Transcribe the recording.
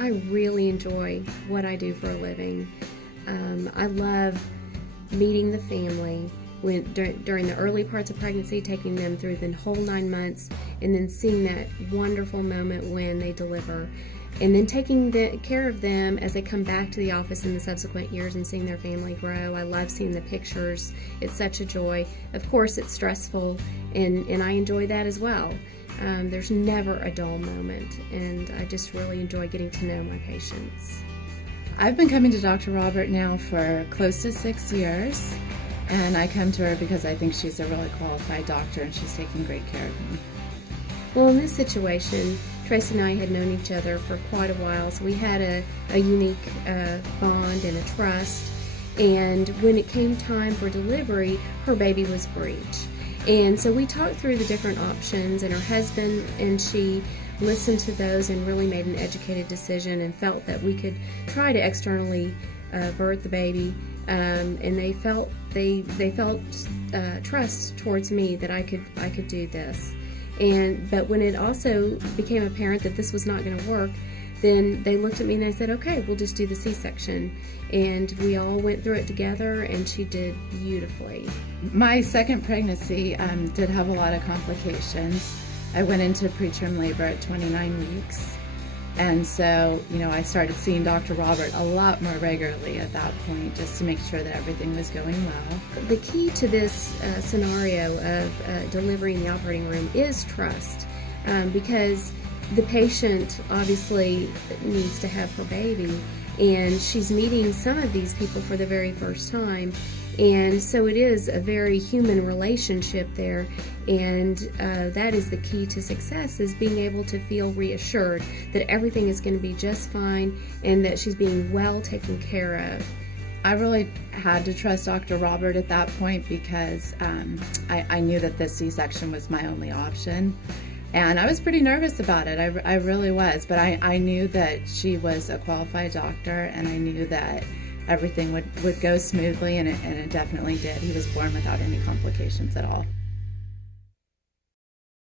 I really enjoy what I do for a living. I love meeting the family during the early parts of pregnancy, taking them through the whole 9 months, and then seeing that wonderful moment when they deliver, and then taking care of them as they come back to the office in the subsequent years and seeing their family grow. I love seeing the pictures. It's such a joy. Of course, it's stressful, and I enjoy that as well. There's never a dull moment, and I just really enjoy getting to know my patients. I've been coming to Dr. Robert now for close to 6 years, and I come to her because I think she's a really qualified doctor and she's taking great care of me. Well, in this situation, Tracy and I had known each other for quite a while, so we had a unique bond and a trust. And when it came time for delivery, her baby was breech. And so we talked through the different options, and her husband and she listened to those and really made an educated decision and felt that we could try to externally birth the baby. And they felt trust towards me that I could do this. But when it also became apparent that this was not going to work, then they looked at me and they said, okay, we'll just do the C-section. And we all went through it together, and she did beautifully. My second pregnancy did have a lot of complications. I went into preterm labor at 29 weeks. And so, I started seeing Dr. Robert a lot more regularly at that point, just to make sure that everything was going well. The key to this scenario of delivery in the operating room is trust, because the patient obviously needs to have her baby, and she's meeting some of these people for the very first time. And so it is a very human relationship there, and that is the key to success, is being able to feel reassured that everything is going to be just fine and that she's being well taken care of. I really had to trust Dr. Robert at that point because I knew that this C-section was my only option. And I was pretty nervous about it, I really was, but I knew that she was a qualified doctor, and I knew that everything would go smoothly, and it definitely did. He was born without any complications at all.